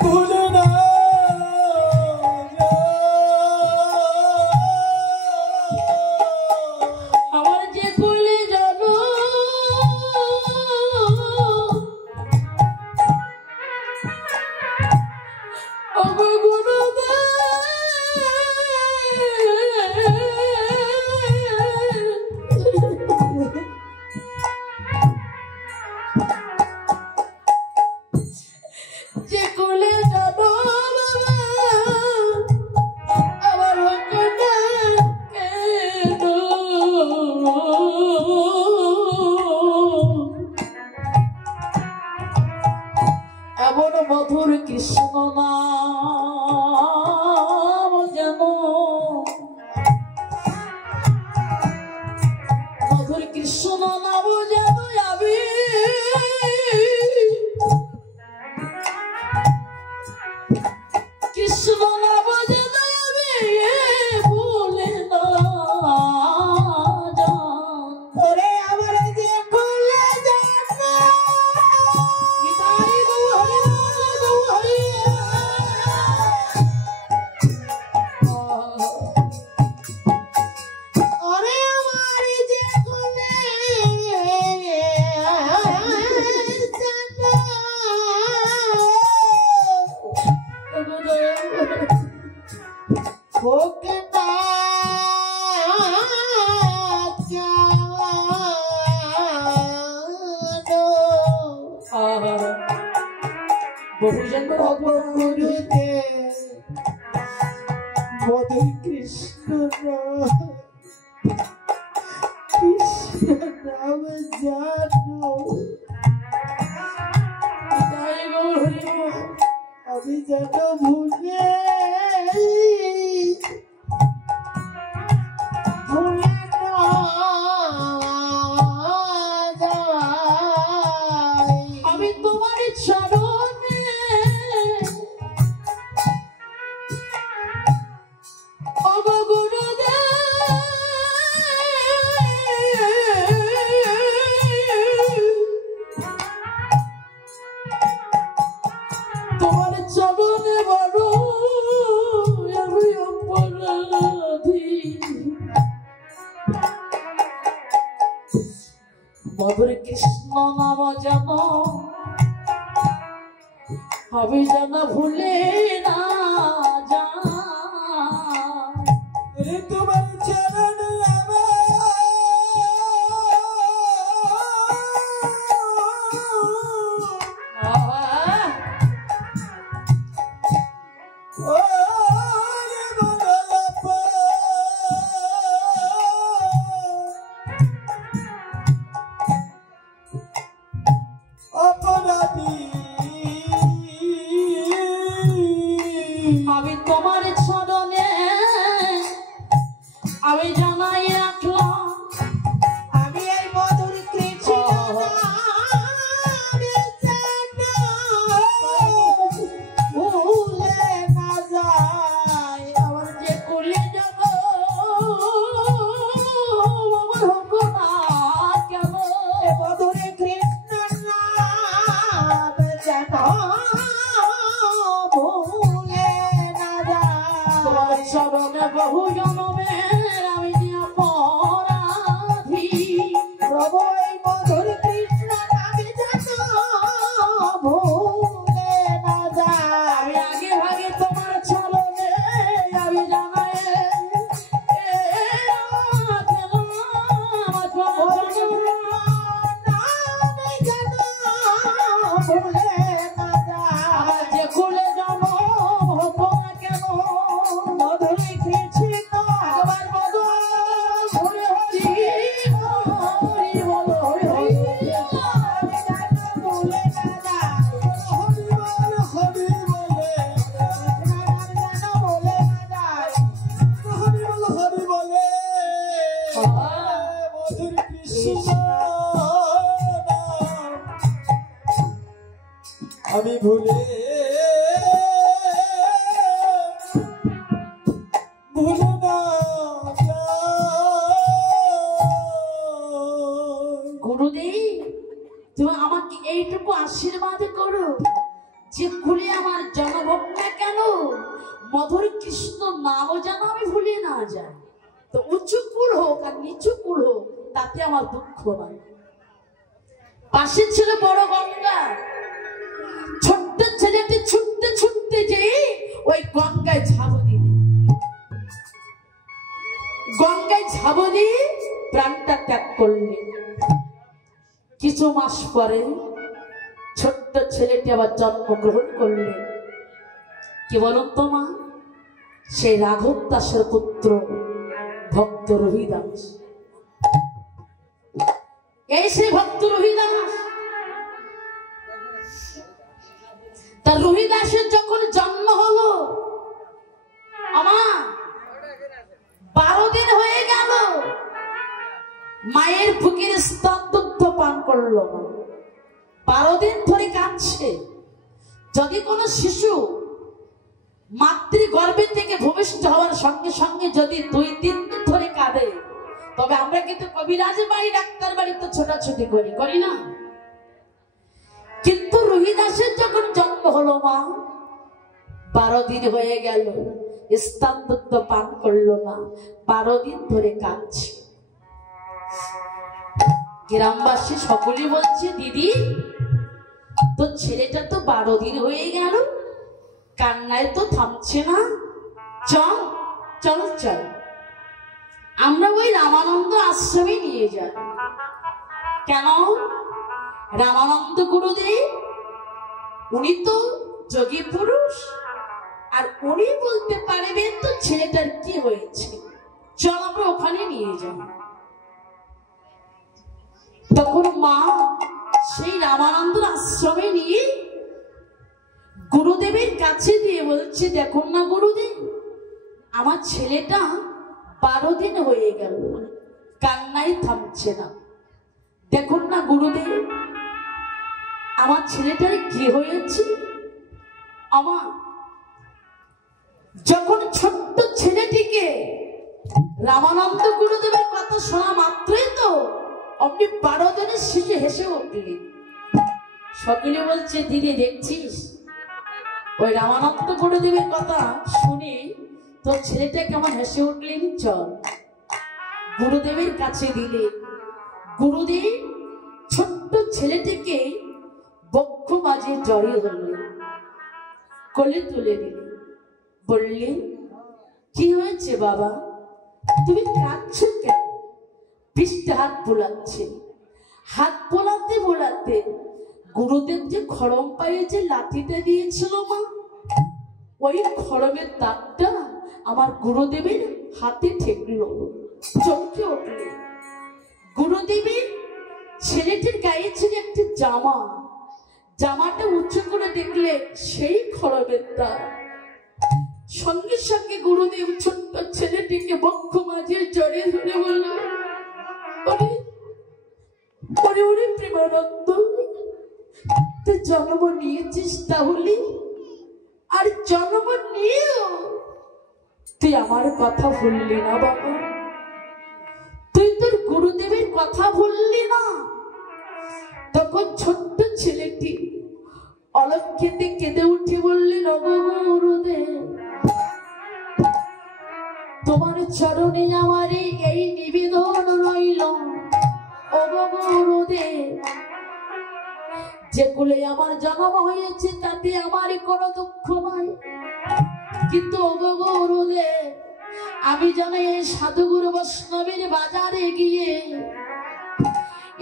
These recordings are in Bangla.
ভুলে না আমার যে কইলে জানো যে কইলে জানো আমার হকটা কেন এমন মধুর কৃষ্ণ নাম যেন মধুর কৃষ্ণ নাম যেন আমি কৃষ্ণ নাম যেন আমি ভুলে না ওরে আমার যে ভুলে যাবে গীতাই গৌহরি গৌহরি ওরে আমার যে ভুলে ভোগটা বহু জন্ম গুরুতে মধুর কৃষ্ণ নাম জানো গীতাই গৌহরি আমি যেন ভুলে ভুলে না যাই আমি তোমার চরণে ওগো গুরুদেব তোমার চরণে বড় আমি অপরাধী মধুর কৃষ্ণ নাম যেন আমি যেন ভুলে না যা রে তোমার চরণ অপরাধী আমি তোমার চরণে আমি জানাই রাখলাম আমি এই মধুর কৃষ্ণ নামে যেন ভুলে না যাই আমার যে কুলে যাব আমার হোক না কেন এ মধুর কৃষ্ণ নামে যেন ভুলে না তোমার যাই চরণে বহু জনমের আমি যে অপরাধী প্রভু এই মধুর কৃষ্ণ নামে যেন ভুলে না আমি যাই আগে ভাগে তোমার চরণে আমি জানাই কেন আমার চরণ নামে যেন ভুলে না আমার যাই যে কুলে যাব হতো না কেন মধুর কৃষ্ণ নামও যেন আমি ভুলে না যাই। তো উঁচু কুল হোক আর নিচু কুল হোক তাতে আমার দুঃখ নাই। পাশে ছিল বড় গঙ্গা, ছোট্ট ছেলেটি ছুটতে ছুটতে যে ওই গঙ্গায় ঝাঁপ দিল। গঙ্গায় ঝাঁপ দিয়ে প্রাণটা ত্যাগ করলেন। কিছু মাস পরে ছোট্ট ছেলেটি আবার জন্মগ্রহণ করলেন। কি বলুন তো মা? সেই রাঘব দাসের পুত্র ভক্ত রবিদাস। এই সেই ভক্ত রবিদাস। তার রবিদাসের যখন জন্ম হলো, আমার 12 দিন হয়ে গেল, মায়ের বুকের স্তন দুগ্ধ পান করলো না। 12 দিন ধরে কাঁদছে। যদি কোনো শিশু মাতৃগর্ভে থেকে ভূমিষ্ঠ হওয়ার সঙ্গে সঙ্গে যদি 2-3 দিন ধরে কাঁদে, তবে আমরা কিন্তু কবিরাজের বাড়ি ডাক্তার বাড়িতে ছোটাছুটি করি না? কিন্তু রবিদাসের যখন জন্ম হলো মা, 12 দিন হয়ে গেল, স্তন দুগ্ধ পান করলো না, 12 দিন ধরে কাঁদছে। গ্রামবাসী সকলে বলছে, দিদি তো ছেলেটা তো 12 দিন হয়ে গেল, কান্নায় তো থামছে না, চল চল চল আমরা ওই রামানন্দ আশ্রমে নিয়ে যাই। কেন? রামানন্দ গুরুদেব উনি তো যোগী পুরুষ, আর উনি বলতে পারবেন তো ছেলেটার কি হয়েছে, চল আমরা ওখানে নিয়ে যাই। তখন মা সেই রামানন্দ আশ্রমে নিয়ে গুরুদেবের কাছে দিয়ে বলছে, দেখুন না গুরুদেব, আমার ছেলেটা 12 দিন হয়ে গেল, কান্নাই থামছে না। দেখুন না গুরুদেব, আমার ছেলেটার কি হয়েছে। আমার যখন ছোট্ট ছেলেটিকে রামানন্দ গুরুদেবের কথা শোনা মাত্রই তো অমনি 12 দিনের শিশু হেসে উঠলি। সকলে বলছে, দিদি দেখছিস, ওই রামানন্দ গুরুদেবের কথা শুনে তোর ছেলেটা কেমন হেসে উঠলেন, চল। গুরুদেবের কাছে দিলে গুরুদেব ছোট্ট ছেলেটিকে বক্ষ মাঝে জড়িয়ে ধরলেন, কোলে তুলে দিলেন, বললেন, কি হয়েছে বাবা, তুমি কাঁদছো কেন? পৃষ্ঠে হাত বোলাচ্ছে। হাত বোলাতে বোলাতে গুরুদেব যে খড়ম পায়ে যে লাঠিটা দিয়েছিল মা, ওই খড়মের দাগটা আমার গুরুদেবের হাতে ঠেকলো, চমকে উঠল। গুরুদেবের ছেলেটির গায়ে ছিল একটি জামা, জামাটা উঁচু করে দেখলে সেই খড়মের দাগ। সঙ্গে সঙ্গে গুরুদেব ছোট্ট ছেলেটিকে বক্ষ মাঝে জড়িয়ে ধরে বললেন, ওরে প্রেমানন্দ, তুই জন্ম নিয়েছিস তাহলে, আর জন্ম নিয়েও তুই আমার কথা ভুললি না বাবা, তুই তোর গুরুদেবের কথা ভুললি না। তখন ছোট্ট ছেলেটি অলক্ষেতে কেঁদে উঠে বললেন, ওগো গুরুদেব, তোমার চরণে আমার এই নিবেদন রইল, ওগো গুরুদেব, যে কুলে আমার জন্ম হয়েছে তাতে আমার কোনো দুঃখ নাই, কিন্তু ওগো গুরুদেব, আমি যেন এই সাধুগুরু বৈষ্ণবের বাজারে গিয়ে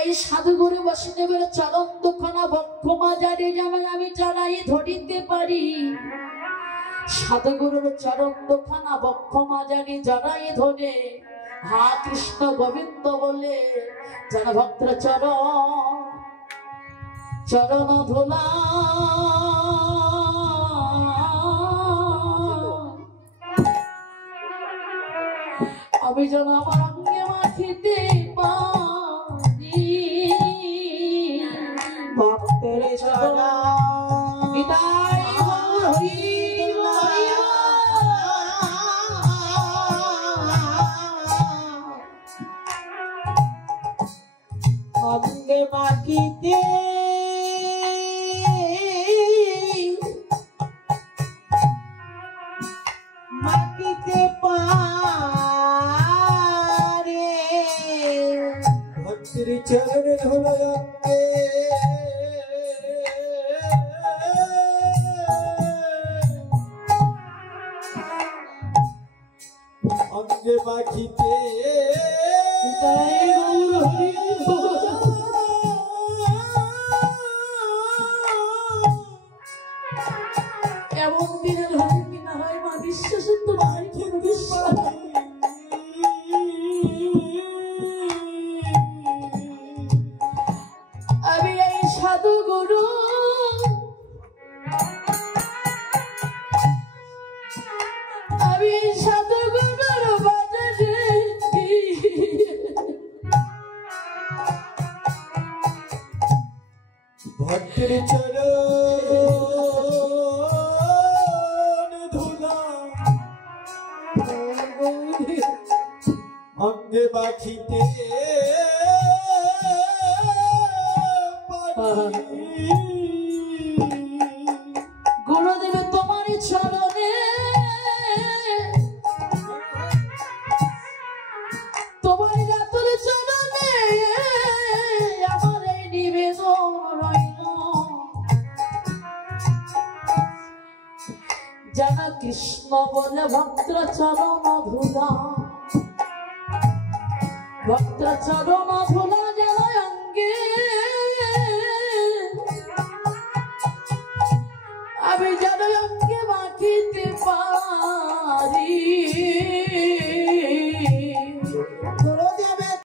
এই সাধুগুরু বৈষ্ণবের চরণ দুখানা বক্ষ বাজারে যেন আমি চড়াই ধরিতে পারি, সাধুগুরুর চরণ দুখানা বক্ষ মাজারে জড়াই ধরে হা কৃষ্ণ গোবিন্দ বলে যেন ভক্ত চরণ ধুলা আমি যেন আমার অঙ্গে মাখিতে পারি, ভক্তের অঙ্গে মাখিতে মাখিতে চরণে ধরায় অঙ্গে বাকিতে এমন দিনের হয় কি না হয় মা বিশ্বাসের তো নাই কোনো বিশ্বাস। আমি এই সাধু গুরু আমি এই সাধু গুরুর বাজারে ভক্তের চরণ ধুলা অঙ্গে বাকিতে গুরুদেব তোমার চরণে তোমার রাতুল চরণে আমার এই নিবেদন রইল জানা কৃষ্ণ বলে ভক্ত চরণ ধুলা ভক্ত চরণ ধুলা